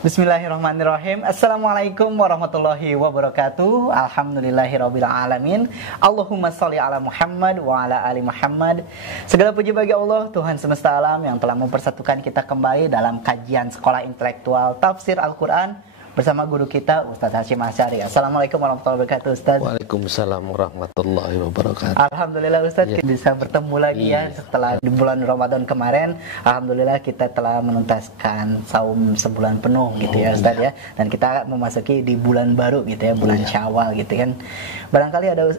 Bismillahirrahmanirrahim. Assalamualaikum warahmatullahi wabarakatuh. Alhamdulillahirabbil alamin. Allahumma shalli ala Muhammad wa ala ali Muhammad. Segala puji bagi Allah, Tuhan semesta alam yang telah mempersatukan kita kembali dalam kajian Sekolah Intelektual Tafsir Al-Qur'an bersama guru kita Ustaz Hasyim Asy'ari. Assalamualaikum warahmatullahi wabarakatuh, Ustaz. Waalaikumsalam warahmatullahi wabarakatuh. Alhamdulillah Ustaz, kita bisa bertemu lagi ya setelah di bulan Ramadan kemarin. Alhamdulillah kita telah menuntaskan saum sebulan penuh gitu ya Ustaz ya. Dan kita memasuki di bulan baru gitu ya, bulan Syawal gitu kan. Barangkali ada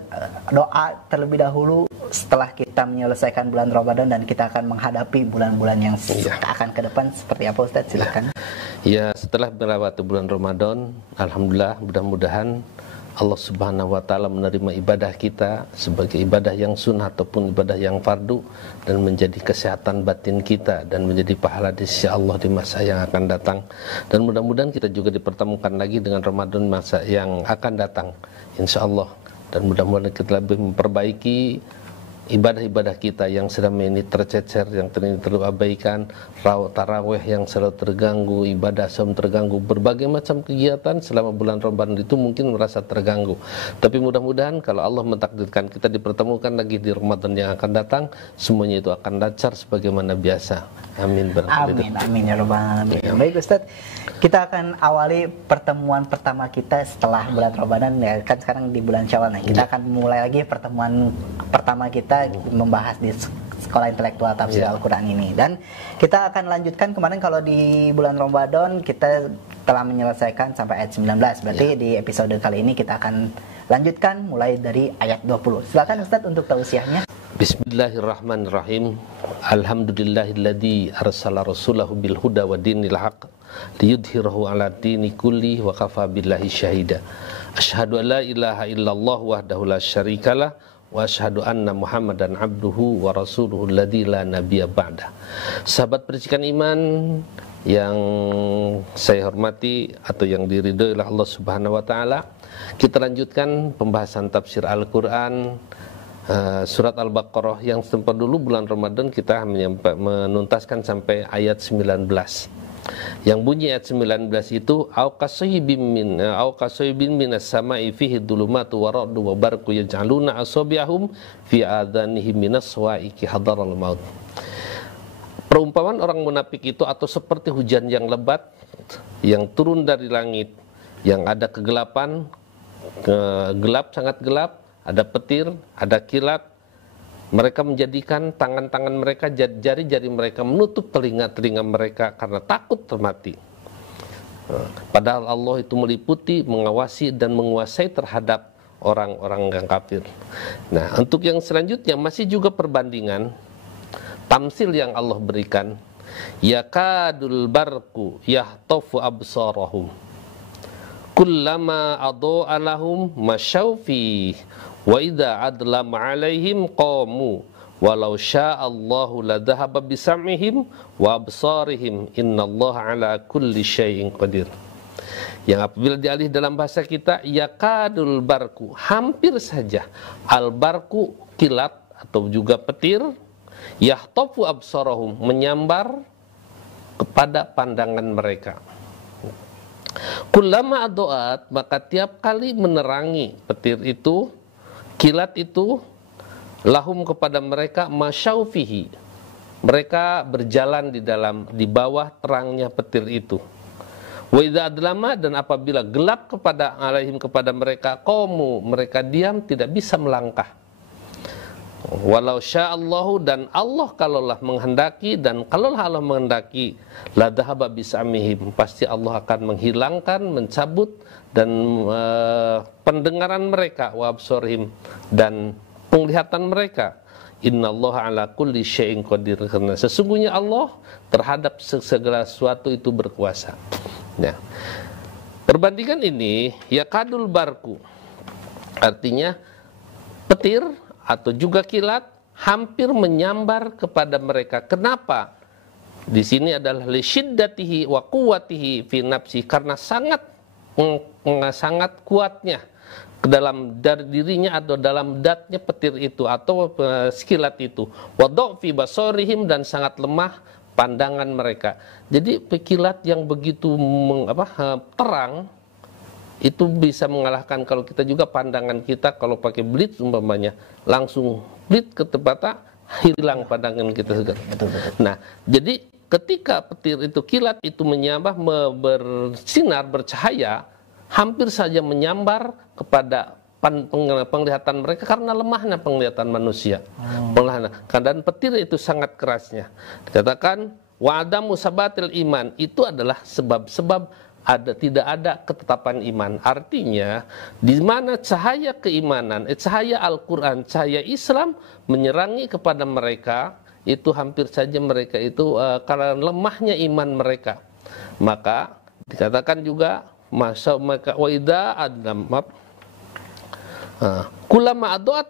doa terlebih dahulu setelah kita menyelesaikan bulan Ramadan dan kita akan menghadapi bulan-bulan yang akan ke depan, seperti apa Ustaz? Silakan. Ya, setelah melewati bulan Ramadan, alhamdulillah, mudah-mudahan Allah Subhanahu wa taala menerima ibadah kita sebagai ibadah yang sunnah ataupun ibadah yang fardu, dan menjadi kesehatan batin kita dan menjadi pahala di sisi Allah di masa yang akan datang. Dan mudah-mudahan kita juga dipertemukan lagi dengan Ramadan masa yang akan datang, insyaallah. Dan mudah-mudahan kita lebih memperbaiki ibadah-ibadah kita yang selama ini tercecer, yang terabaikan, tarawih yang selalu terganggu, ibadah saum terganggu, berbagai macam kegiatan selama bulan Ramadan itu mungkin merasa terganggu. Tapi mudah-mudahan kalau Allah mentakdirkan kita dipertemukan lagi di Ramadan yang akan datang, semuanya itu akan lancar sebagaimana biasa. Amin. Amin ya rabbal alamin. Baik Ustaz, kita akan awali pertemuan pertama kita setelah bulan Ramadan ya, kan sekarang di bulan Syawal. Nah, kita akan mulai lagi pertemuan pertama kita membahas di Sekolah Intelektual Tafsir Al-Quran ini. Dan kita akan lanjutkan kemarin, kalau di bulan Ramadan kita telah menyelesaikan sampai ayat 19. Berarti di episode kali ini kita akan lanjutkan mulai dari ayat 20. Silakan Ustaz untuk tausiahnya. Bismillahirrahmanirrahim. Alhamdulillahilladzi arsala rasulahu bil huda wa dinil haqq liyudhhirahu 'ala dini kulli wa kafa billahi syahida. Asyhadu an la ilaha illallah wahdahu la syarikalah wa asyhadu anna Muhammadan abduhu wa rasuluhu alladzi la nabiyya ba'da. Sahabat percikan iman yang saya hormati atau yang diridhoi oleh Allah Subhanahu wa taala, kita lanjutkan pembahasan tafsir Al-Qur'an surat Al-Baqarah yang sempat dulu bulan Ramadan kita menuntaskan sampai ayat 19. Yang bunyi ayat 19 itu au kasayibin minas sama'i fihi dhulumatu wa ra'du wa barqu yaj'aluna asabi'ahum fi adhanihim minas wa'iqi hadaral maut. Perumpamaan orang munafik itu atau seperti hujan yang lebat yang turun dari langit, yang ada kegelapan, gelap, sangat gelap, ada petir, ada kilat. Mereka menjadikan tangan-tangan mereka, jari-jari mereka menutup telinga-telinga mereka karena takut mati. Padahal Allah itu meliputi, mengawasi dan menguasai terhadap orang-orang yang kafir. Nah, untuk yang selanjutnya masih juga perbandingan tamsil yang Allah berikan. Yakadul barqu yahtafu absarahum kullama adha'a lahum masyaw fi wa idza adlama 'alaihim qamu walau sya'allahu ladhahaba bisam'ihim wa absarihim innallaha 'ala kulli syai'in qadir. Yang apabila dialih dalam bahasa kita, yakadul barku, hampir saja, al barku kilat atau juga petir, yahtafu absarahum, menyambar kepada pandangan mereka. Kullama adoat, maka tiap kali menerangi petir itu, kilat itu, lahum kepada mereka masyaufihi, mereka berjalan di bawah terangnya petir itu. Wa idza adlama, dan apabila gelap kepada alaihim kepada mereka, qamu, mereka diam, tidak bisa melangkah. Walau sya'allahu, dan Allah kalaulah menghendaki, dan kalaulah Allah menghendaki, la dhahaba bisamihim, pasti Allah akan menghilangkan, mencabut dan pendengaran mereka, wa absorihim, dan penglihatan mereka. Innallaha ala kulli syai'in qadir, karena sesungguhnya Allah terhadap segala sesuatu itu berkuasa. Nah, perbandingan ini yakadul barku, artinya petir atau juga kilat hampir menyambar kepada mereka. Kenapa? Di sini adalah li syiddatihi wa quwwatihi fi nafsi, karena sangat kuatnya ke dalam dari dirinya atau dalam datnya petir itu atau kilat itu. Wa dha'fi basarihim, dan sangat lemah pandangan mereka. Jadi kilat yang begitu terang itu bisa mengalahkan kalau kita juga pandangan kita kalau pakai blitz umpamanya langsung blitz ke tempat hilang pandangan kita segala. Nah, jadi ketika petir itu kilat itu menyambar bersinar bercahaya hampir saja menyambar kepada penglihatan mereka karena lemahnya penglihatan manusia. Dan petir itu sangat kerasnya. Dikatakan wa'adamu sabatil iman itu adalah sebab-sebab tidak ada ketetapan iman. Artinya di mana cahaya keimanan, cahaya Al-Quran, cahaya Islam menyerangi kepada mereka, itu hampir saja mereka itu karena lemahnya iman mereka. Maka dikatakan juga maka waida adam kulama adoat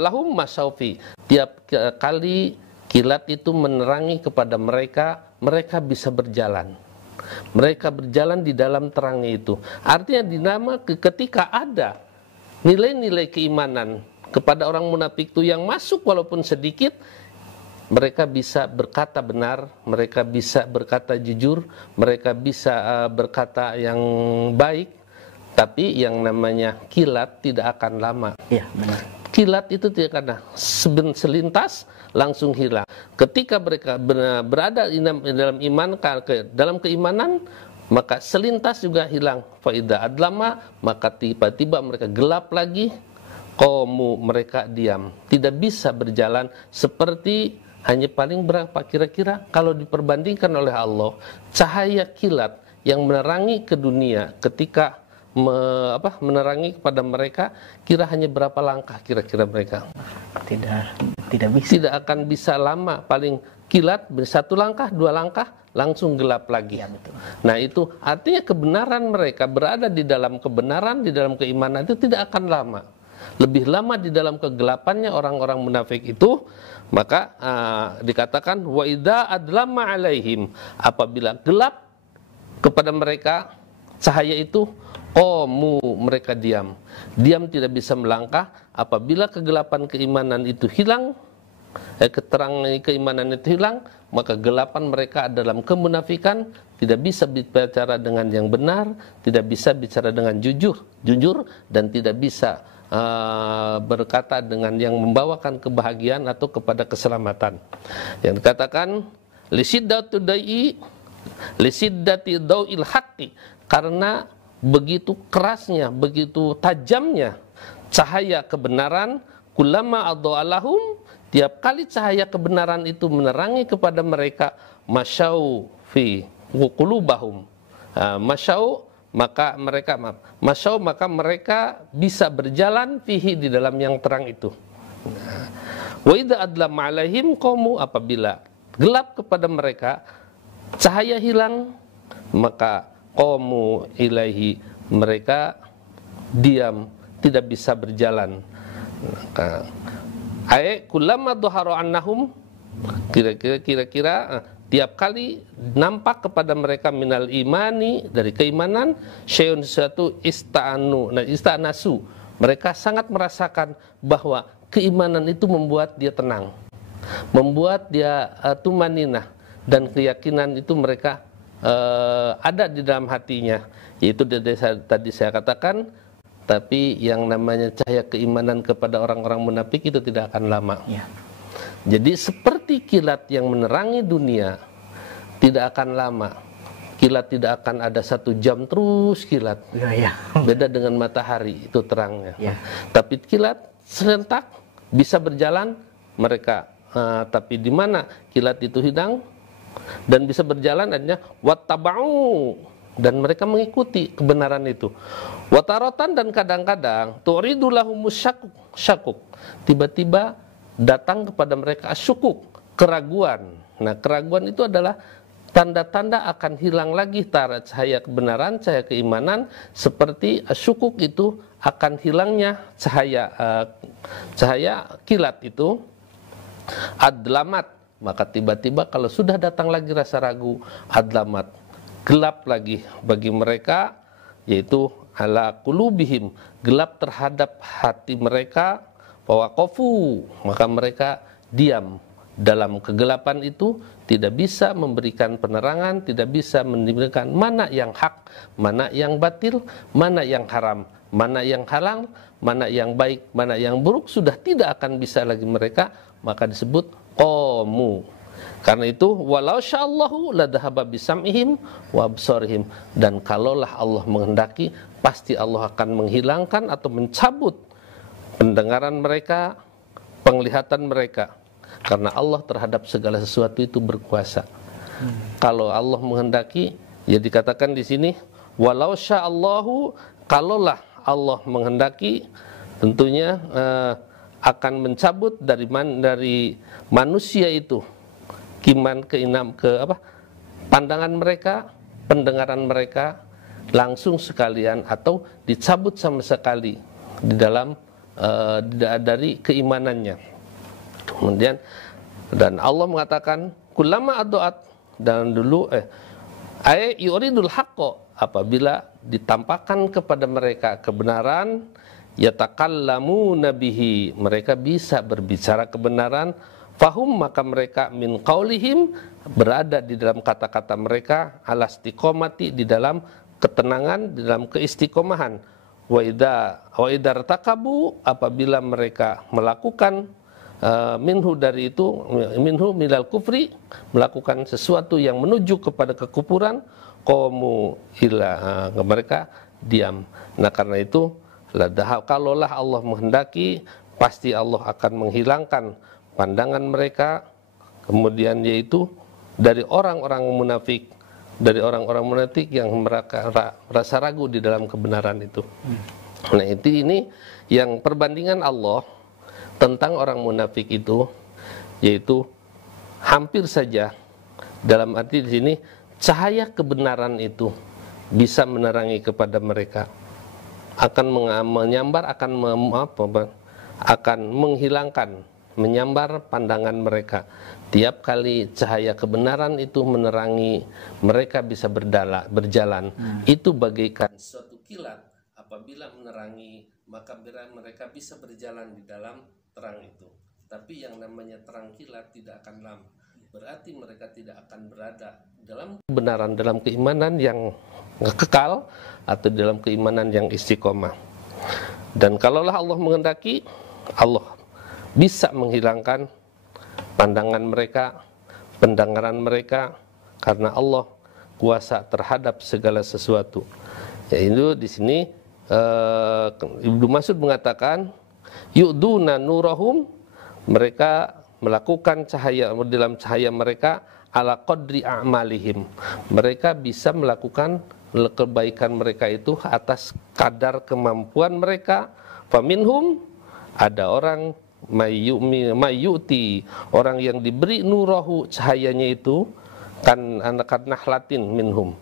lahum masaufi. Tiap kali kilat itu menerangi kepada mereka, mereka bisa berjalan. Mereka berjalan di dalam terangnya itu. Artinya ketika ada nilai-nilai keimanan kepada orang munafik itu yang masuk walaupun sedikit, mereka bisa berkata benar, mereka bisa berkata jujur, mereka bisa berkata yang baik. Tapi yang namanya kilat tidak akan lama. Iya, benar. Kilat itu tidak akan selintas langsung hilang. Ketika mereka berada dalam iman, dalam keimanan, maka selintas juga hilang. Faida adlama, maka tiba-tiba mereka gelap lagi. Mereka diam, tidak bisa berjalan seperti hanya paling berapa kira-kira kalau diperbandingkan oleh Allah cahaya kilat yang menerangi ke dunia ketika menerangi kepada mereka kira hanya berapa langkah kira-kira mereka tidak bisa, tidak akan bisa lama, paling kilat satu langkah dua langkah langsung gelap lagi. Ya, betul. Nah itu artinya kebenaran mereka berada di dalam kebenaran, di dalam keimanan itu tidak akan lama, lebih lama di dalam kegelapannya orang-orang munafik itu. Maka dikatakan wa idza adlama alaihim, apabila gelap kepada mereka cahaya itu, mereka diam. Diam tidak bisa melangkah. Apabila kegelapan keimanan itu hilang, keterangan keimanan itu hilang, maka gelapan mereka dalam kemunafikan, tidak bisa bicara dengan yang benar, tidak bisa bicara dengan jujur dan tidak bisa berkata dengan yang membawakan kebahagiaan atau kepada keselamatan. Yang dikatakan lisiddati dau'il haqqi, karena begitu kerasnya, begitu tajamnya cahaya kebenaran, kullama adha'alahum, tiap kali cahaya kebenaran itu menerangi kepada mereka, masyau fi qulubahum, maka mereka bisa berjalan fihi, di dalam yang terang itu. Wa idza adlama alaihim qamu, apabila gelap kepada mereka, cahaya hilang, maka qamu ilaihi, mereka diam, tidak bisa berjalan. Kullama dhahara annahum, kira-kira tiap kali nampak kepada mereka minal imani, dari keimanan, syai'un sesuatu, istanasu, mereka sangat merasakan bahwa keimanan itu membuat dia tenang, membuat dia tumaninah, dan keyakinan itu mereka ada di dalam hatinya. Yaitu tadi saya katakan, tapi yang namanya cahaya keimanan kepada orang-orang munafik itu tidak akan lama. Ya. Jadi seperti kilat yang menerangi dunia, tidak akan lama. Kilat tidak akan ada 1 jam terus kilat. Ya. Beda dengan matahari, itu terangnya. Ya. Tapi kilat serentak bisa berjalan mereka. Tapi di mana kilat itu hilang dan bisa berjalan, adanya wattaba'u, dan mereka mengikuti kebenaran itu. Watarotan, dan kadang-kadang turidu lahumus syakuk, tiba-tiba datang kepada mereka asyukuk, keraguan. Nah, keraguan itu adalah tanda-tanda akan hilang lagi cahaya kebenaran, cahaya keimanan, seperti asyukuk itu akan hilangnya cahaya kilat itu. Adlamat, maka tiba-tiba kalau sudah datang lagi rasa ragu, adlamat, gelap lagi bagi mereka, yaitu ala qulubihim, gelap terhadap hati mereka, waqafu, maka mereka diam, dalam kegelapan itu tidak bisa memberikan penerangan, tidak bisa menunjukkan mana yang hak, mana yang batil, mana yang haram, mana yang halal, mana yang baik, mana yang buruk, sudah tidak akan bisa lagi mereka, maka disebut qamu. Karena itu walau sya'allahu ladhahaba bisam'ihim wa absarihim, dan kalaulah Allah menghendaki pasti Allah akan menghilangkan atau mencabut pendengaran mereka, penglihatan mereka, karena Allah terhadap segala sesuatu itu berkuasa. Kalau Allah menghendaki, ya dikatakan di sini walau sya'allahu, kalaulah Allah menghendaki, tentunya akan mencabut dari manusia itu pandangan mereka, pendengaran mereka langsung sekalian, atau dicabut sama sekali di dalam dari keimanannya. Kemudian dan Allah mengatakan kullama adu'at, dan dulu yuridul haqqo, apabila ditampakkan kepada mereka kebenaran, yatakallamuna bihi, mereka bisa berbicara kebenaran, fahum, maka mereka min qaulihim, berada di dalam kata-kata mereka, ala istiqomati, di dalam ketenangan, di dalam keistiqomahan. Wa idza rtakabu, apabila mereka melakukan minhu dari itu, minhu minal kufri, melakukan sesuatu yang menuju kepada kekufuran, qamu ila, mereka diam. Nah karena itu kalaulah Allah menghendaki, pasti Allah akan menghilangkan pandangan mereka, kemudian yaitu dari orang-orang munafik, dari orang-orang munafik yang merasa ragu di dalam kebenaran itu. Nah ini yang perbandingan Allah tentang orang munafik itu, yaitu hampir saja dalam arti di sini cahaya kebenaran itu bisa menerangi kepada mereka, akan menyambar, akan menghilangkan, menyambar pandangan mereka. Tiap kali cahaya kebenaran itu menerangi, mereka bisa berjalan. Itu bagaikan suatu kilat, apabila menerangi, maka mereka bisa berjalan di dalam terang itu. Tapi yang namanya terang kilat tidak akan lama, berarti mereka tidak akan berada dalam kebenaran, dalam keimanan yang kekal, atau dalam keimanan yang istiqomah. Dan kalaulah Allah menghendaki, Allah bisa menghilangkan pandangan mereka, pendengaran mereka, karena Allah kuasa terhadap segala sesuatu. Yaitu di sini Ibnu Mas'ud mengatakan yu'duna nurahum, mereka melakukan cahaya, dalam cahaya mereka, ala qadri a'malihim, mereka bisa melakukan kebaikan mereka itu atas kadar kemampuan mereka. Faminhum, ada orang mayyuti, orang yang diberi nurahu, cahayanya itu kan anak nahlatin minhum,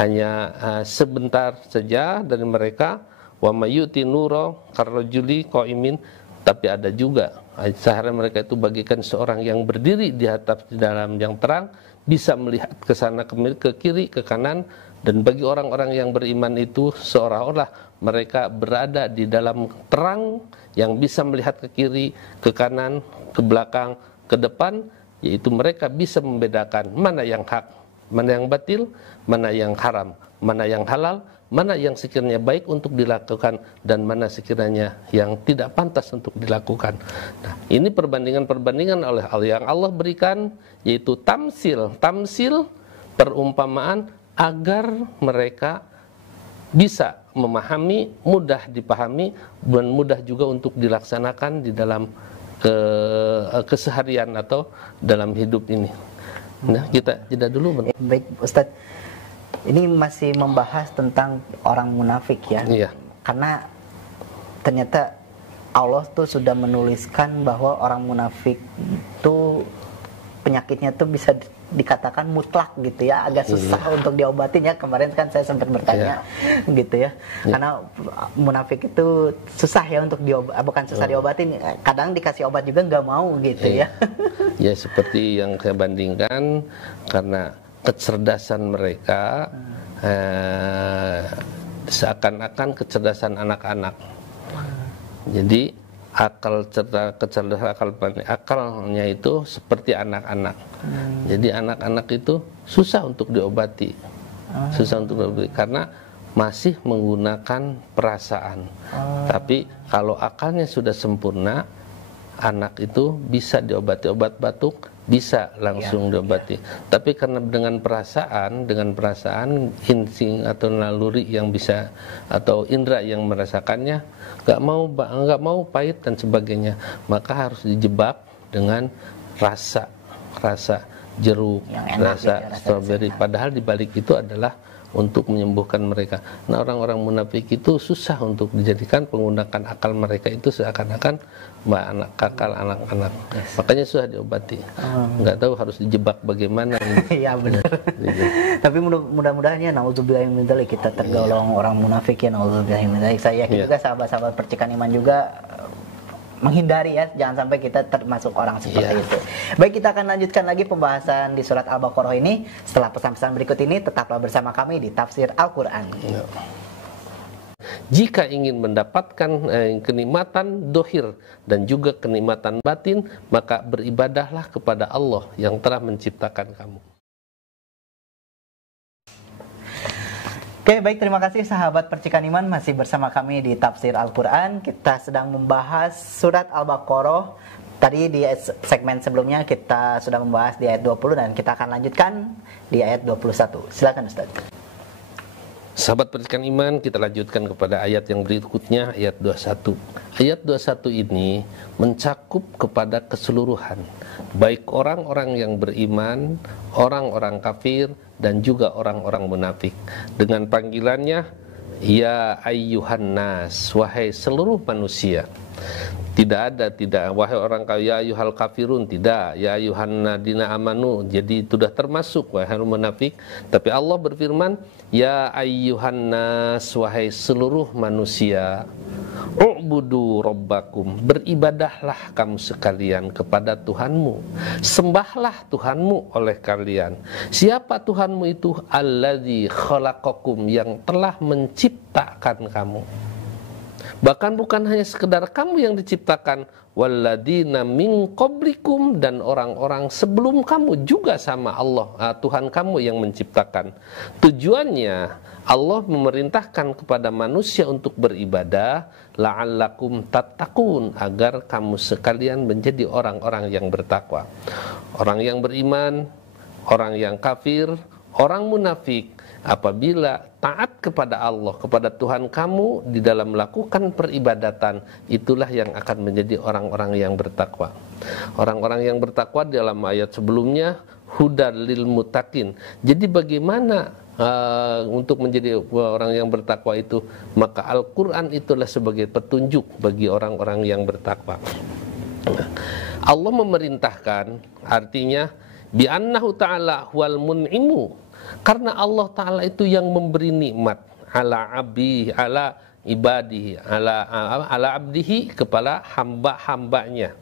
hanya sebentar saja dari mereka. Wa mayyuti nuro karrajuli qaimin, tapi ada juga cahaya mereka itu bagikan seorang yang berdiri di atas di dalam yang terang, bisa melihat ke sana ke kiri ke kanan. Dan bagi orang-orang yang beriman itu seolah-olah mereka berada di dalam terang yang bisa melihat ke kiri, ke kanan, ke belakang, ke depan, yaitu mereka bisa membedakan mana yang hak, mana yang batil, mana yang haram, mana yang halal, mana yang sekiranya baik untuk dilakukan, dan mana sekiranya yang tidak pantas untuk dilakukan. Nah, ini perbandingan-perbandingan oleh yang Allah berikan, yaitu tamsil, perumpamaan, agar mereka bisa memahami, mudah dipahami, dan mudah juga untuk dilaksanakan di dalam keseharian atau dalam hidup ini. Nah, kita jeda dulu. Baik, Ustadz. Ini masih membahas tentang orang munafik ya. Iya. Karena ternyata Allah tuh sudah menuliskan bahwa orang munafik itu penyakitnya tuh bisa dikatakan mutlak gitu ya, agak susah untuk diobatin ya. Kemarin kan saya sempat bertanya gitu ya. Karena munafik itu susah ya untuk bukan susah diobatin, kadang dikasih obat juga nggak mau gitu ya. Ya seperti yang saya bandingkan, karena kecerdasan mereka seakan-akan kecerdasan anak-anak. Jadi kecerdasan akalnya itu seperti anak-anak. Jadi anak-anak itu susah untuk diobati. Susah untuk diobati karena masih menggunakan perasaan. Tapi kalau akalnya sudah sempurna, anak itu bisa diobati. Obat batuk bisa langsung diobati. Tapi karena dengan perasaan insting atau naluri yang bisa atau indera yang merasakannya nggak mau pahit dan sebagainya, maka harus dijebak dengan rasa jeruk, rasa stroberi. Padahal di balik itu adalah untuk menyembuhkan mereka. Nah, orang-orang munafik itu susah untuk dijadikan menggunakan akal mereka itu seakan-akan anak-anak. Makanya susah diobati. Nggak tahu harus dijebak bagaimana. Iya benar. Tapi mudah-mudahan ya naudzubillah min dzalik kita tergolong orang munafik ya naudzubillah min dzalik. Saya yakin juga sahabat-sahabat percikan iman juga menghindari ya, jangan sampai kita termasuk orang seperti itu. Baik, kita akan lanjutkan lagi pembahasan di surat Al-Baqarah ini setelah pesan-pesan berikut ini. Tetaplah bersama kami di Tafsir Al-Quran. Jika ingin mendapatkan kenikmatan dohir dan juga kenikmatan batin, maka beribadahlah kepada Allah yang telah menciptakan kamu. Oke, baik, terima kasih sahabat percikan iman, masih bersama kami di Tafsir Al-Quran. Kita sedang membahas surat Al-Baqarah. Tadi di segmen sebelumnya kita sudah membahas di ayat 20 dan kita akan lanjutkan di ayat 21. Silakan Ustaz. Sahabat percikan iman, kita lanjutkan kepada ayat yang berikutnya, ayat 21. Ayat 21 ini mencakup kepada keseluruhan, baik orang-orang yang beriman, orang-orang kafir, dan juga orang-orang munafik. Dengan panggilannya, ya ayyuhan nas, wahai seluruh manusia. Tidak wahai orang kafir, ya ayyuhal kafirun, tidak, ya ayyuhan ladina amanu, jadi sudah termasuk wahai munafik. Tapi Allah berfirman, ya ayyuhan nas, wahai seluruh manusia, u'budu rabbakum, beribadahlah kamu sekalian kepada Tuhanmu, sembahlah Tuhanmu oleh kalian. Siapa Tuhanmu itu? Alladzi khalaqakum, yang telah menciptakan kamu. Bahkan bukan hanya sekedar kamu yang diciptakan, walladzina min qablikum, dan orang-orang sebelum kamu juga sama Allah, Tuhan kamu yang menciptakan. Tujuannya Allah memerintahkan kepada manusia untuk beribadah, la'allakum tattaqun, agar kamu sekalian menjadi orang-orang yang bertakwa. Orang yang beriman, orang yang kafir, orang munafik, apabila taat kepada Allah, kepada Tuhan kamu di dalam melakukan peribadatan, itulah yang akan menjadi orang-orang yang bertakwa. Orang-orang yang bertakwa dalam ayat sebelumnya, hudal lil muttaqin. Jadi bagaimana untuk menjadi orang yang bertakwa itu? Maka Al-Quran itulah sebagai petunjuk bagi orang-orang yang bertakwa. Allah memerintahkan, artinya bi'annahu ta'ala huwal mun'imu, karena Allah Ta'ala itu yang memberi nikmat ala ibadihi, ala abdihi, kepada hamba-hambanya,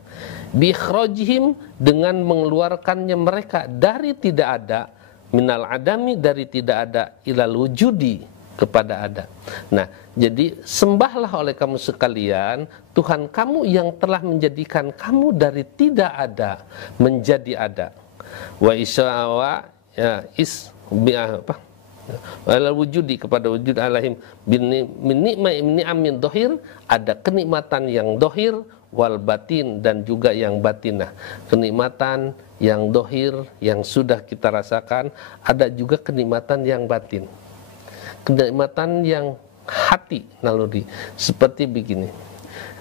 bikhrajihim, dengan mengeluarkannya mereka dari tidak ada, minal adami, dari tidak ada, ilal wujudi, kepada ada. Nah, jadi sembahlah oleh kamu sekalian Tuhan kamu yang telah menjadikan kamu dari tidak ada menjadi ada. Wa isyawa alal wujudi, kepada wujud alaihim min amin dohir, ada kenikmatan yang dohir, wal batin, dan juga yang batinah. Kenikmatan yang dohir yang sudah kita rasakan, ada juga kenikmatan yang batin, kenikmatan yang hati naluri. Seperti begini,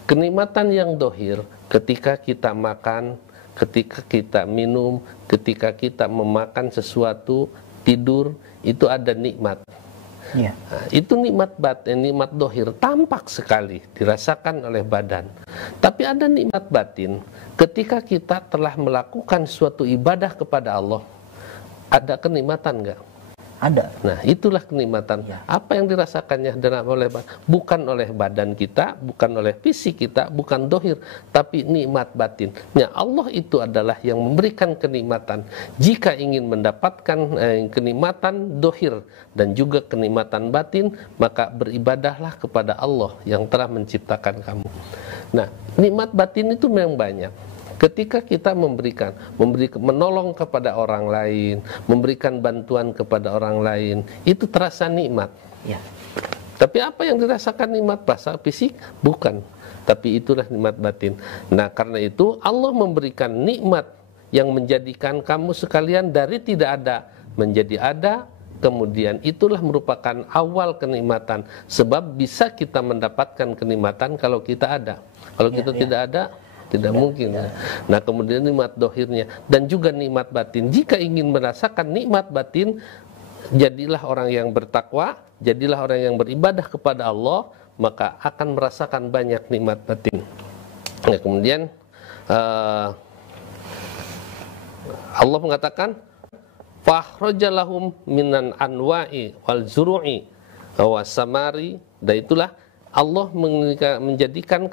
kenikmatan yang dohir ketika kita makan, ketika kita minum, ketika kita memakan sesuatu, tidur, itu ada nikmat. Nah, itu nikmat batin, nikmat dohir, tampak sekali dirasakan oleh badan. Tapi ada nikmat batin ketika kita telah melakukan suatu ibadah kepada Allah. Ada kenikmatan enggak? Ada. Nah, itulah kenikmatan. Ya. Apa yang dirasakannya bukan oleh badan kita, bukan oleh fisik kita, bukan dohir, tapi nikmat batin. Nah, Allah itu adalah yang memberikan kenikmatan. Jika ingin mendapatkan kenikmatan dohir dan juga kenikmatan batin, maka beribadahlah kepada Allah yang telah menciptakan kamu. Nah, nikmat batin itu memang banyak. Ketika kita menolong kepada orang lain, memberikan bantuan kepada orang lain, itu terasa nikmat. Ya. Tapi apa yang dirasakan nikmat bahasa fisik? Bukan. Tapi itulah nikmat batin. Nah, karena itu Allah memberikan nikmat yang menjadikan kamu sekalian dari tidak ada menjadi ada. Kemudian itulah merupakan awal kenikmatan. Sebab bisa kita mendapatkan kenikmatan kalau kita ada. Kalau kita tidak ada, tidak mungkin. Nah, kemudian nikmat dohirnya dan juga nikmat batin. Jika ingin merasakan nikmat batin, jadilah orang yang bertakwa, jadilah orang yang beribadah kepada Allah, maka akan merasakan banyak nikmat batin. Nah, kemudian Allah mengatakan, "Fakhrajalahum minan anwa'i wal zuru'i was samari." Dan itulah Allah menjadikan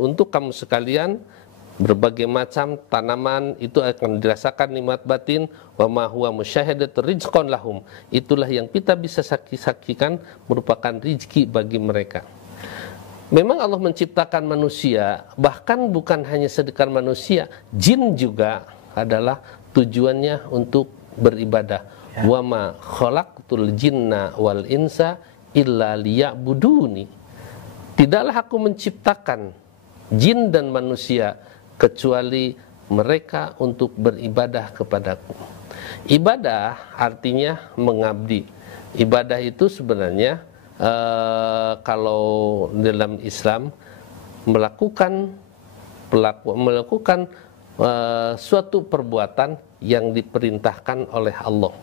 untuk kamu sekalian berbagai macam tanaman, itu akan dirasakan nikmat batin. Wa ma huwa musyahadatur rizqan lahum. Itulah yang kita bisa saksikan merupakan rizki bagi mereka. Memang Allah menciptakan manusia, bahkan bukan hanya sekedar manusia, jin juga adalah tujuannya untuk beribadah. Wa ma khalaqtul jinna wal insa illa liya'buduni. Tidaklah aku menciptakan jin dan manusia kecuali mereka untuk beribadah kepadaku. Ibadah artinya mengabdi. Ibadah itu sebenarnya kalau dalam Islam melakukan suatu perbuatan yang diperintahkan oleh Allah.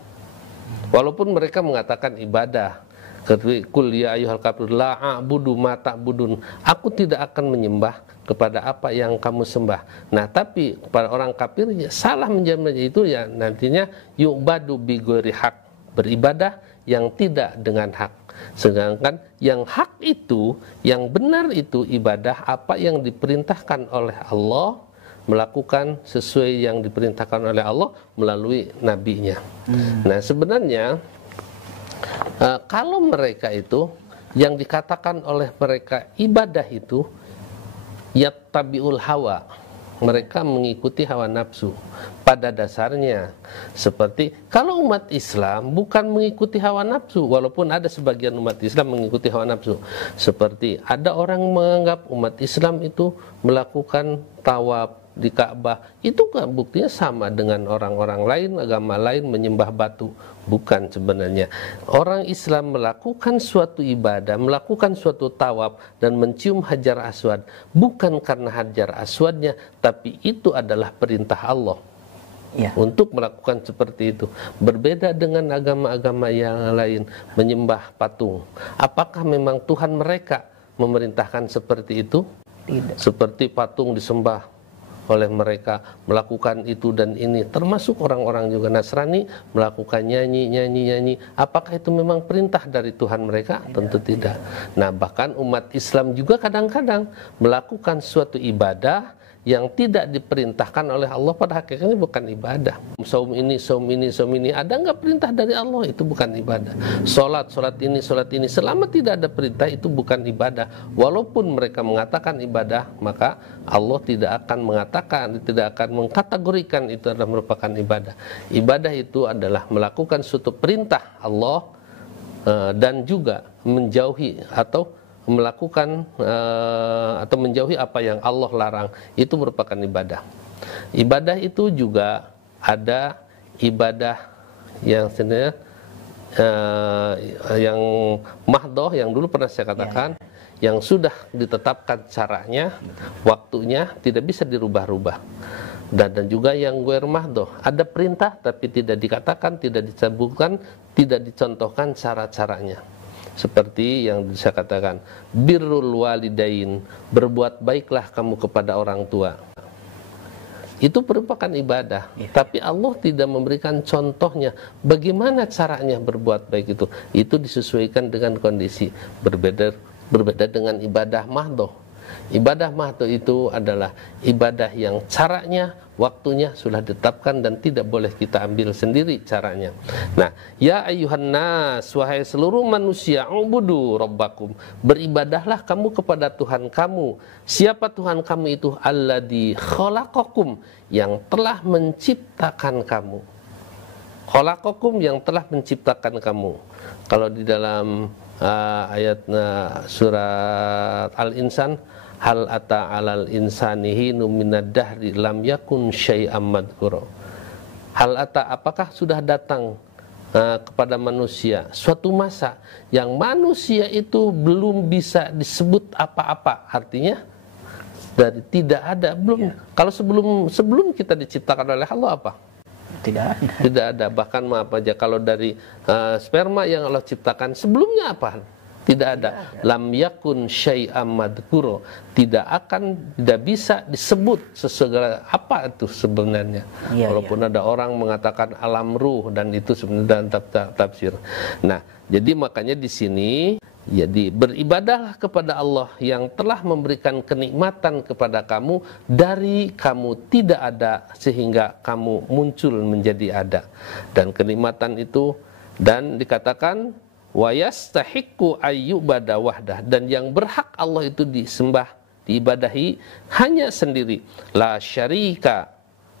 Walaupun mereka mengatakan ibadah, kul ya ayyuhal kafirun la a'budu ma ta'budun, aku tidak akan menyembah kepada apa yang kamu sembah. Nah, tapi kepada orang kafir salah menyembah itu, ya nantinya yu'badu bi ghairi haq, beribadah yang tidak dengan hak. Sedangkan yang hak itu, yang benar itu ibadah apa yang diperintahkan oleh Allah, melakukan sesuai yang diperintahkan oleh Allah melalui nabinya. Nah, sebenarnya kalau mereka itu yang dikatakan oleh mereka ibadah itu yattabi'ul hawa, mereka mengikuti hawa nafsu pada dasarnya. Seperti kalau umat Islam bukan mengikuti hawa nafsu, walaupun ada sebagian umat Islam mengikuti hawa nafsu. Seperti ada orang menganggap umat Islam itu melakukan tawaf di Ka'bah, itu kan buktinya sama dengan orang-orang lain, agama lain menyembah batu. Bukan sebenarnya. Orang Islam melakukan suatu ibadah, melakukan suatu tawaf dan mencium Hajar Aswad bukan karena Hajar Aswadnya, tapi itu adalah perintah Allah untuk melakukan seperti itu. Berbeda dengan agama-agama yang lain menyembah patung. Apakah memang Tuhan mereka memerintahkan seperti itu? Tidak. Seperti patung disembah oleh mereka, melakukan itu dan ini, termasuk orang-orang juga Nasrani melakukan nyanyi. Apakah itu memang perintah dari Tuhan mereka? Tentu tidak. Nah, bahkan umat Islam juga kadang-kadang melakukan suatu ibadah yang tidak diperintahkan oleh Allah, pada hakikatnya bukan ibadah. Saum ini, ada nggak perintah dari Allah? Itu bukan ibadah. Solat ini, selama tidak ada perintah itu bukan ibadah. Walaupun mereka mengatakan ibadah, maka Allah tidak akan mengkategorikan itu adalah merupakan ibadah. Ibadah itu adalah melakukan suatu perintah Allah dan juga menjauhi atau melakukan atau menjauhi apa yang Allah larang, itu merupakan ibadah. Ibadah itu juga ada ibadah yang sebenarnya yang mahdoh, yang dulu pernah saya katakan, yang sudah ditetapkan caranya, waktunya, tidak bisa dirubah-rubah. Dan juga yang ghair mahdoh, ada perintah tapi tidak dikatakan, tidak disebutkan, tidak dicontohkan cara-caranya. Seperti yang saya katakan, birrul walidain, berbuat baiklah kamu kepada orang tua. itu merupakan ibadah. Ya. Tapi Allah tidak memberikan contohnya bagaimana caranya berbuat baik itu. Itu disesuaikan dengan kondisi. Berbeda dengan ibadah mahdoh. Ibadah mahdoh itu adalah ibadah yang caranya, waktunya sudah ditetapkan dan tidak boleh kita ambil sendiri caranya. Nah, ya ayyuhan nas, wahai seluruh manusia, ubudu rabbakum, beribadahlah kamu kepada Tuhan kamu. Siapa Tuhan kamu itu? Alladzi khalaqakum, yang telah menciptakan kamu. Khalaqakum, yang telah menciptakan kamu. Kalau di dalam ayat surat Al-Insan, hal ata alal insani hinum minad dahri lam yakun syai'am madhkura. Hal ata, apakah sudah datang kepada manusia suatu masa yang manusia itu belum bisa disebut apa-apa, artinya dari tidak ada, belum. Kalau sebelum kita diciptakan oleh Allah apa? Tidak ada. Bahkan maaf aja, kalau dari sperma yang Allah ciptakan sebelumnya apa? Tidak ada. Lam yakun syai'am madhkura, tidak bisa disebut sesegala apa itu sebenarnya. Walaupun ada orang mengatakan alam ruh, dan itu sebenarnya dalam tafsir. Nah, jadi makanya di sini jadi beribadahlah kepada Allah yang telah memberikan kenikmatan kepada kamu dari kamu tidak ada sehingga kamu muncul menjadi ada. Dan kenikmatan itu, dan dikatakan wa yastahiqqu ayyubada wahdah, dan yang berhak Allah itu disembah, diibadahi hanya sendiri, la syarika,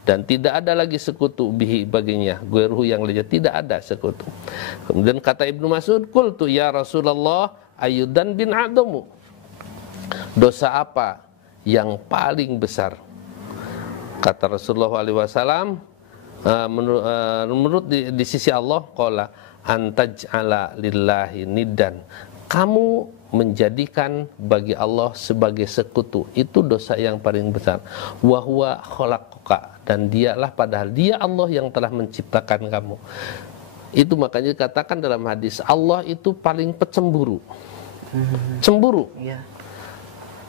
dan tidak ada lagi sekutu bihi baginya, ghairuhu yang lainnya, tidak ada sekutu. Kemudian kata Ibnu Mas'ud, qultu ya Rasulullah ayyudan bin adamu, dosa apa yang paling besar? Kata Rasulullah SAW, menurut di sisi Allah, qala antaj'ala lillahi niddan, kamu menjadikan bagi Allah sebagai sekutu, itu dosa yang paling besar. Wa huwa khalaqaka, dan dialah, padahal dia Allah yang telah menciptakan kamu. Itu makanya dikatakan dalam hadis, Allah itu paling pecemburu. Cemburu.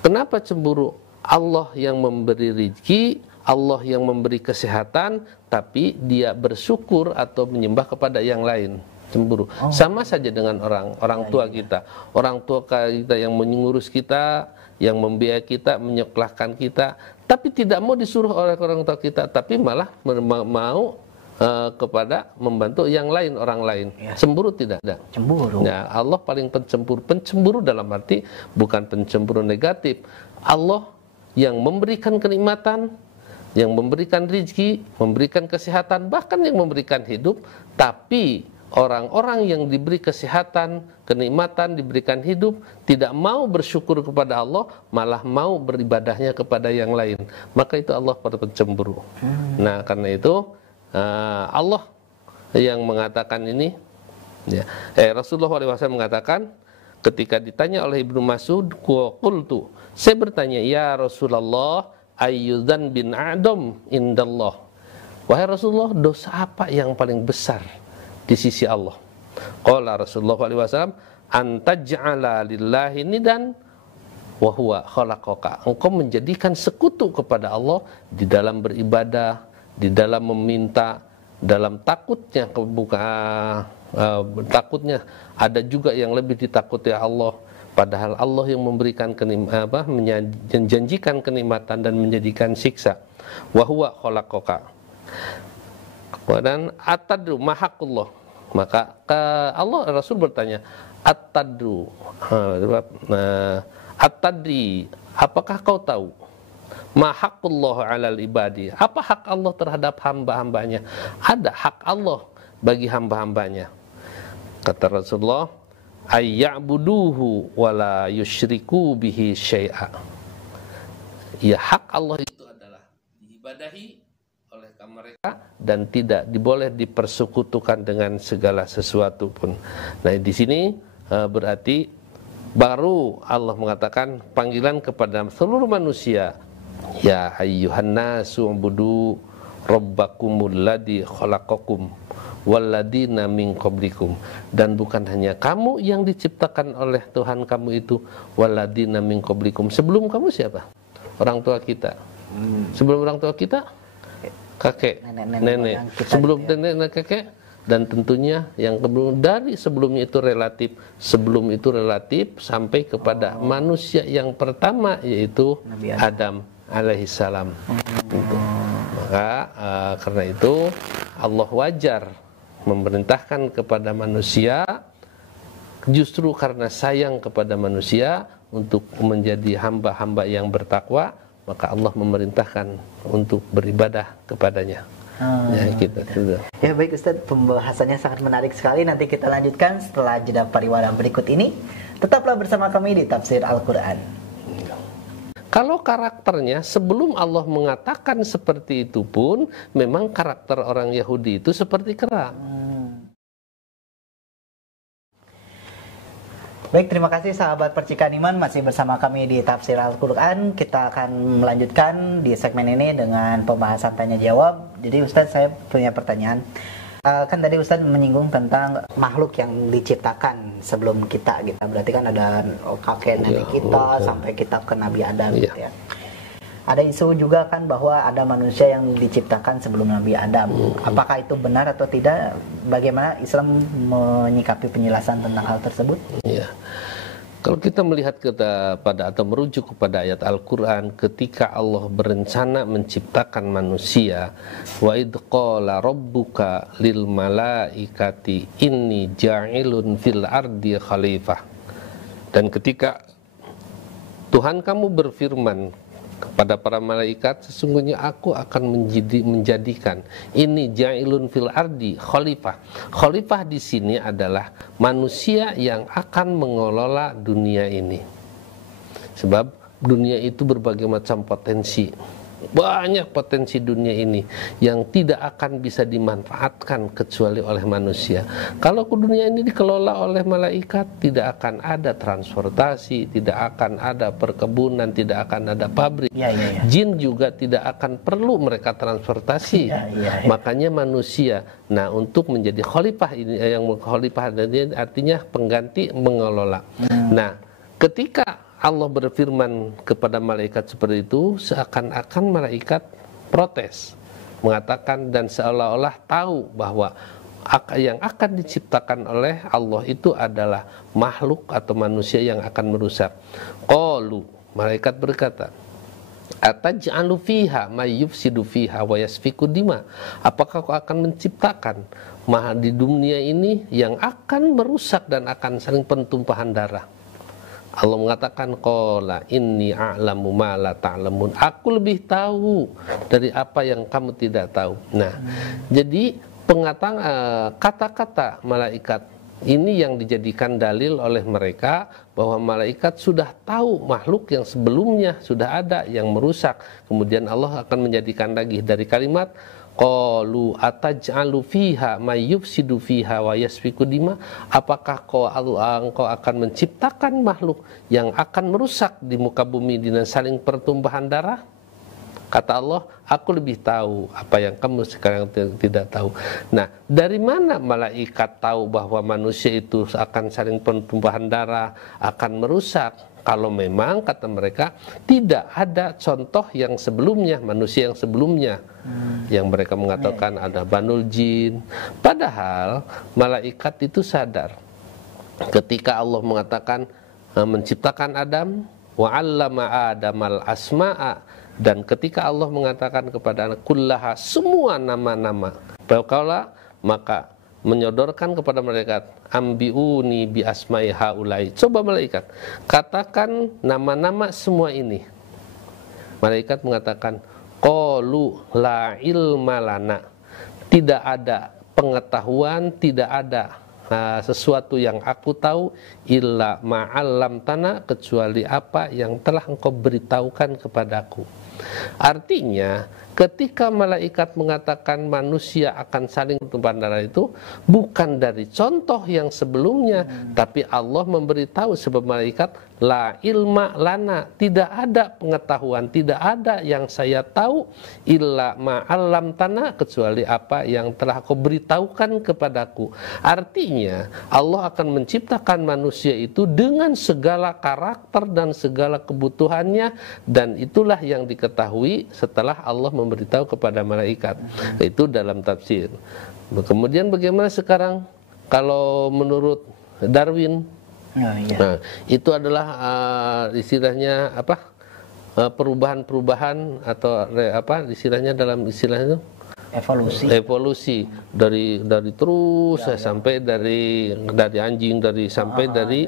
Kenapa cemburu? Allah yang memberi rezeki, Allah yang memberi kesehatan, tapi dia bersyukur atau menyembah kepada yang lain. Cemburu. Sama saja dengan orang tua kita. Orang tua kita yang mengurus kita, yang membiayai kita, menyekolahkan kita, tapi tidak mau disuruh oleh orang tua kita, tapi malah mau kepada membantu yang lain, orang lain. Cemburu tidak ada. Cemburu. Nah, Allah paling pencemburu. Pencemburu dalam arti bukan pencemburu negatif. Allah yang memberikan kenikmatan, yang memberikan rezeki, memberikan kesehatan, bahkan yang memberikan hidup, tapi orang-orang yang diberi kesehatan, kenikmatan, diberikan hidup, tidak mau bersyukur kepada Allah, malah mau beribadahnya kepada yang lain. Maka itu Allah pada pencemburu. Nah, karena itu Allah yang mengatakan ini, Rasulullah SAW mengatakan ketika ditanya oleh Ibnu Mas'ud, qultu, saya bertanya, ya Rasulullah, ayyudzan bin adam indallah, wahai Rasulullah, dosa apa yang paling besar di sisi Allah? Qala Rasulullah SAW, antaj'ala lillahi nidan wa huwa khalaqaka, engkau menjadikan sekutu kepada Allah di dalam beribadah, di dalam meminta, dalam takutnya, takutnya ada juga yang lebih ditakuti Allah, padahal Allah yang memberikan menjanjikan kenikmatan dan menjadikan siksa. Wa huwa khalaqaka. Dan atadru mahakullah, maka Allah, Rasul bertanya, atadru, atadri, apakah kau tahu mahakullah alal ibadi, apa hak Allah terhadap hamba-hambanya? Ada hak Allah bagi hamba-hambanya. Kata Rasulullah, ayya'buduhu wala yusyriku bihi syai'a. Ya, hak Allah itu adalah diibadahi oleh mereka dan tidak boleh dipersekutukan dengan segala sesuatu pun. Nah, di sini berarti baru Allah mengatakan panggilan kepada seluruh manusia, ya ayyuhan nasu ubudu rabbakumul ladzi khalaqakum walladzina min qablikum, dan bukan hanya kamu yang diciptakan oleh Tuhan kamu itu, walladzina min qablikum, sebelum kamu siapa? Orang tua kita. Sebelum orang tua kita kakek, nenek nenek. kita Sebelum gitu ya. nenek kakek, dan tentunya yang dari sebelumnya itu relatif, sebelum itu relatif sampai kepada manusia yang pertama, yaitu Nabi Adam alaihissalam. Gitu. Maka karena itu Allah wajar memerintahkan kepada manusia, justru karena sayang kepada manusia untuk menjadi hamba-hamba yang bertakwa, maka Allah memerintahkan untuk beribadah kepadanya. Ya, kita sudah. Ya baik Ustadz, pembahasannya sangat menarik sekali. Nanti kita lanjutkan setelah jeda pariwara berikut ini. Tetaplah bersama kami di Tafsir Al-Quran. Kalau karakternya sebelum Allah mengatakan seperti itu pun, memang karakter orang Yahudi itu seperti kera. Baik, terima kasih sahabat Percikan Iman, masih bersama kami di Tafsir Al-Quran. Kita akan melanjutkan di segmen ini dengan pembahasan tanya jawab. Jadi Ustadz, saya punya pertanyaan. Kan tadi Ustadz menyinggung tentang makhluk yang diciptakan sebelum kita gitu. Berarti kan ada kakek nenek kita sampai kita ke Nabi Adam gitu ya. Ada isu juga kan bahwa ada manusia yang diciptakan sebelum Nabi Adam. Apakah itu benar atau tidak? Bagaimana Islam menyikapi penjelasan tentang hal tersebut? Ya. Kalau kita melihat pada atau merujuk kepada ayat Al-Quran, ketika Allah berencana menciptakan manusia, wa idh qala rabbuka lil malaikati inni ja'ilun fil ardi khalifah. Dan ketika Tuhan kamu berfirman kepada para malaikat, sesungguhnya aku akan menjadikan ini ja'ilun fil ardi khalifah. Khalifah di sini adalah manusia yang akan mengelola dunia ini. Sebab dunia itu berbagai macam potensi. Banyak potensi dunia ini yang tidak akan bisa dimanfaatkan kecuali oleh manusia. Kalau dunia ini dikelola oleh malaikat, tidak akan ada transportasi, tidak akan ada perkebunan, tidak akan ada pabrik. Jin juga tidak akan perlu mereka transportasi. Makanya manusia, nah untuk menjadi khalifah ini, yang khalifah ini artinya pengganti, mengelola. Nah, ketika Allah berfirman kepada malaikat seperti itu, seakan-akan malaikat protes, mengatakan dan seolah-olah tahu bahwa yang akan diciptakan oleh Allah itu adalah makhluk atau manusia yang akan merusak. Qalu, malaikat berkata, ataj'alu fiha may yufsidu fiha wa yasfiku dima. Apakah kau akan menciptakan di dunia ini yang akan merusak dan akan saling pentumpahan darah? Allah mengatakan, qala inni a'lamu ma la ta'lamun. Aku lebih tahu dari apa yang kamu tidak tahu. Nah, jadi kata-kata malaikat ini yang dijadikan dalil oleh mereka bahwa malaikat sudah tahu makhluk yang sebelumnya sudah ada yang merusak. Kemudian Allah akan menjadikan lagi dari kalimat qalu ataj'alu fiha may yufsidu fiha wa yasfiku dima. Apakah engkau akan menciptakan makhluk yang akan merusak di muka bumi dengan saling pertumpahan darah? Kata Allah, aku lebih tahu apa yang kamu sekarang tidak tahu. Nah, dari mana malaikat tahu bahwa manusia itu akan saling pertumpahan darah, akan merusak? Kalau memang kata mereka tidak ada contoh yang sebelumnya, manusia yang sebelumnya, yang mereka mengatakan ada banul jin. Padahal malaikat itu sadar ketika Allah mengatakan menciptakan Adam, wa 'allama Adamal asma'a, dan ketika Allah mengatakan kepada kullaha semua nama-nama, maka menyodorkan kepada malaikat, ambiuni bi asma'i haulai. Coba malaikat, katakan nama-nama semua ini. Malaikat mengatakan, qalu la ilma lana. Tidak ada pengetahuan, tidak ada sesuatu yang aku tahu, illa ma'allam tanah, kecuali apa yang telah engkau beritahukan kepadaku. Artinya ketika malaikat mengatakan manusia akan saling bertumpahan darah itu bukan dari contoh yang sebelumnya, tapi Allah memberitahu sebab malaikat la ilma lana, tidak ada pengetahuan, tidak ada yang saya tahu, illa ma'allam tanah, kecuali apa yang telah kau beritahukan kepadaku. Artinya Allah akan menciptakan manusia itu dengan segala karakter dan segala kebutuhannya, dan itulah yang diketahui setelah Allah memberitahu kepada malaikat. Itu dalam tafsir. Kemudian bagaimana sekarang kalau menurut Darwin? Nah, itu adalah istilahnya apa? Perubahan-perubahan atau apa istilahnya dalam istilahnya itu? Evolusi dari terus sampai dari anjing sampai dari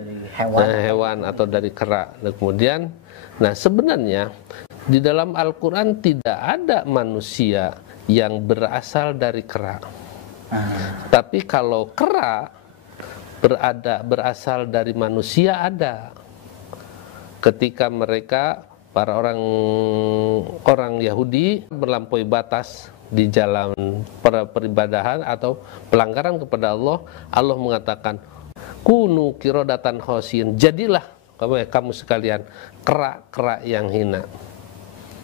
hewan atau dari kera. Nah, kemudian sebenarnya di dalam Al-Qur'an tidak ada manusia yang berasal dari kera. Tapi kalau kera berasal dari manusia ada. Ketika mereka para orang Yahudi melampaui batas di jalan peribadahan atau pelanggaran kepada Allah, Allah mengatakan, kunu kirodatan khosin, jadilah kamu sekalian kera yang hina.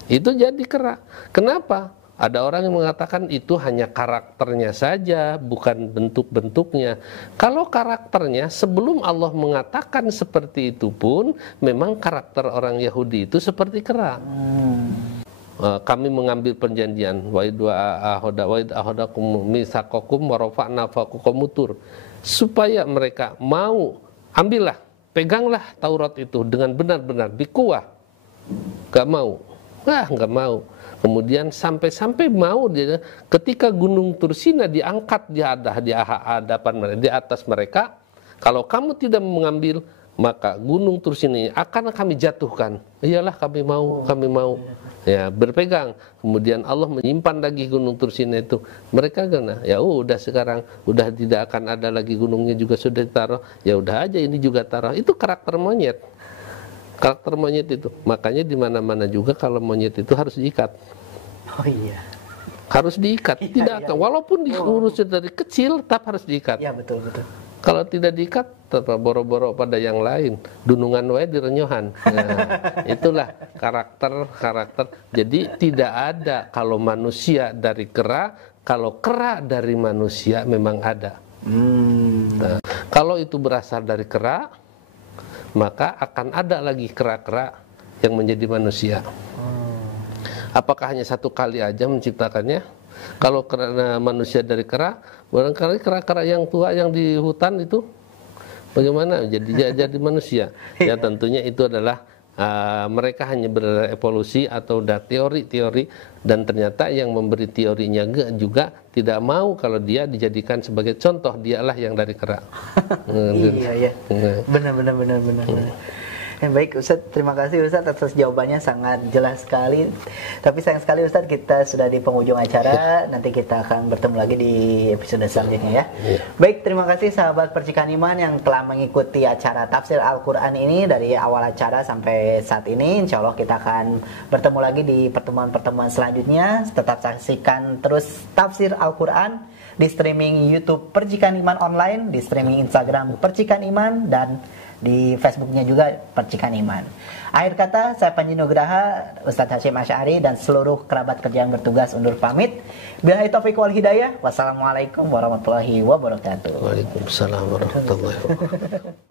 Itu jadi kera. Kenapa? Ada orang yang mengatakan itu hanya karakternya saja, bukan bentuk-bentuknya. Kalau karakternya, sebelum Allah mengatakan seperti itu pun, memang karakter orang Yahudi itu seperti kera. Kami mengambil perjanjian supaya mereka mau ambillah, peganglah Taurat itu dengan benar-benar bikuah. Gak mau, nggak mau. Kemudian sampai mau dia, ketika Gunung Tursina diangkat di hadapan mereka, di atas mereka, kalau kamu tidak mengambil, maka Gunung Tursina ini akan kami jatuhkan. Iyalah kami mau. Ya, berpegang. Kemudian Allah menyimpan lagi Gunung Tursina itu. Mereka kena, ya udah sekarang udah tidak akan ada lagi gunungnya juga sudah ditaruh. Ya udah aja ini juga taruh. Itu karakter monyet. Karakter monyet itu. Makanya di mana-mana juga kalau monyet itu harus diikat. Oh iya. Harus diikat. Tidak akan. Walaupun diurus dari kecil, tetap harus diikat. Iya betul. Kalau tidak diikat, boro-boro pada yang lain, dunungan wae direnyohan. Nah, itulah karakter. Jadi tidak ada kalau manusia dari kera, kalau kera dari manusia memang ada. Nah, kalau itu berasal dari kera, maka akan ada lagi kera-kera yang menjadi manusia. Apakah hanya satu kali aja menciptakannya? Kalau karena manusia dari kera, barangkali kera-kera yang tua yang di hutan itu bagaimana jadi manusia? Ya tentunya itu adalah mereka hanya berevolusi atau udah teori-teori, dan ternyata yang memberi teorinya juga tidak mau kalau dia dijadikan sebagai contoh, dialah yang dari kera. Iya. Benar. Baik Ustadz, terima kasih Ustadz atas jawabannya, sangat jelas sekali. Tapi sayang sekali Ustadz, kita sudah di penghujung acara. Nanti kita akan bertemu lagi di episode selanjutnya ya. Baik, terima kasih sahabat Percikan Iman yang telah mengikuti acara Tafsir Al-Quran ini dari awal acara sampai saat ini. Insya Allah kita akan bertemu lagi di pertemuan-pertemuan selanjutnya. Tetap saksikan terus Tafsir Al-Quran di streaming YouTube Percikan Iman Online, di streaming Instagram Percikan Iman, dan di Facebooknya juga Percikan Iman. Akhir kata, saya Panji Nugraha, Ustadz Hasyim Asy'ari, dan seluruh kerabat kerja yang bertugas undur pamit. Billahi taufiq wal hidayah. Wassalamualaikum warahmatullahi wabarakatuh. Waalaikumsalam warahmatullahi wabarakatuh.